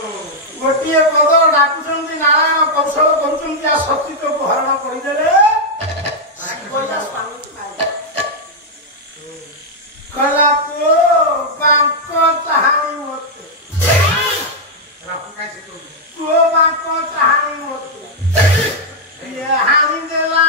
गोटे पद डाकुंट नारायण कौशल कर सचित को हरण करदे कला तो बांक चाहानी मत तो बांक चाहानी मत ये हानि देला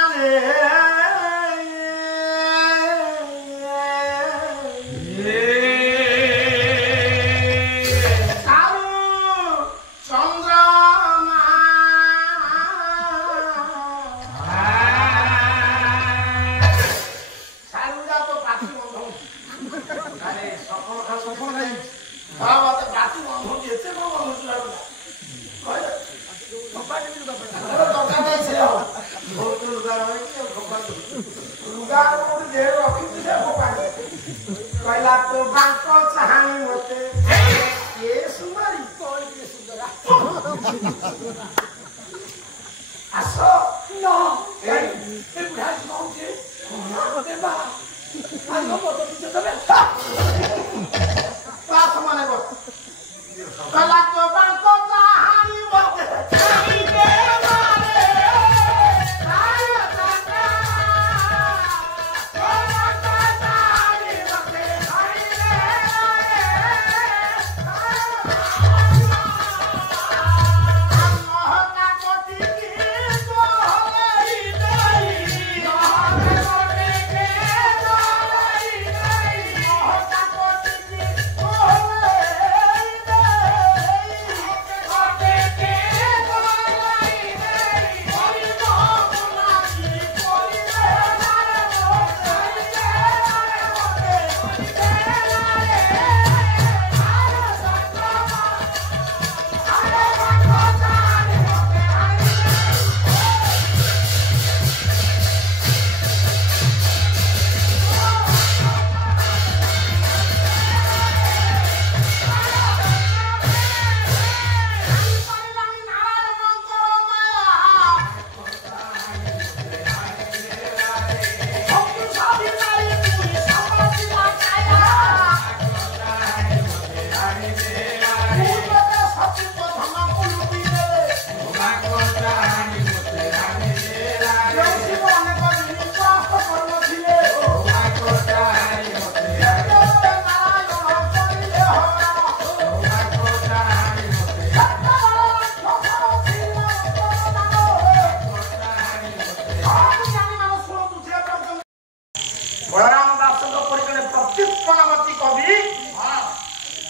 कहला तो बांक चाहानी मते ये सुमारी कौन के सुंदरा आसो नो ए बुढ़ा माउजे देबा आलो मत दिते तबे पास माने गो कहला तो बांक चाहानी मते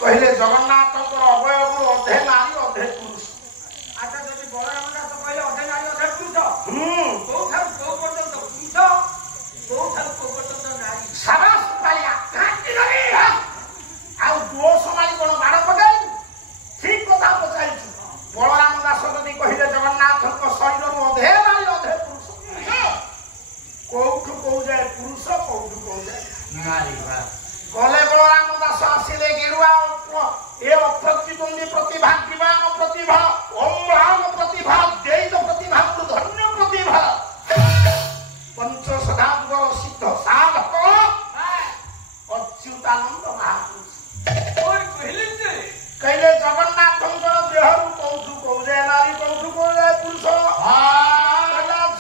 कहले जगन्नाथ अवयव अधे नारी अधे पुरुष अच्छा जब बलराम दास कहले अधे नारी अधे पुरुष कौ पर्यंत पुरुष कौ पर्यंत नारी साबास पालिया काटी नरी आ दोष मारी कोन बाड़ पकाई ठीक कथा पचाई बलराम दास जदि कहले जगन्नाथ शरीर अधे नारी अधे पुरुष कौठु कौ जाए पुरुष कौठु कौ जाए नारी कले बलराम दास आसिले गेरुआ ए अप्रतिद्वंदी प्रतिभा दिवान प्रतिभा ओम्राम प्रतिभा जैत प्रतिभा धन्य प्रतिभा पंच सदागर सिद्ध साधक अच्युतानंद महापुरुष कहले जगन्नाथ देहरु कौठु कौ जाए नारी कौठु कौ जाए पुरुष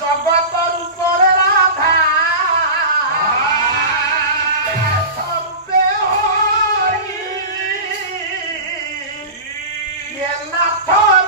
जगत रूपरे राधा नाथ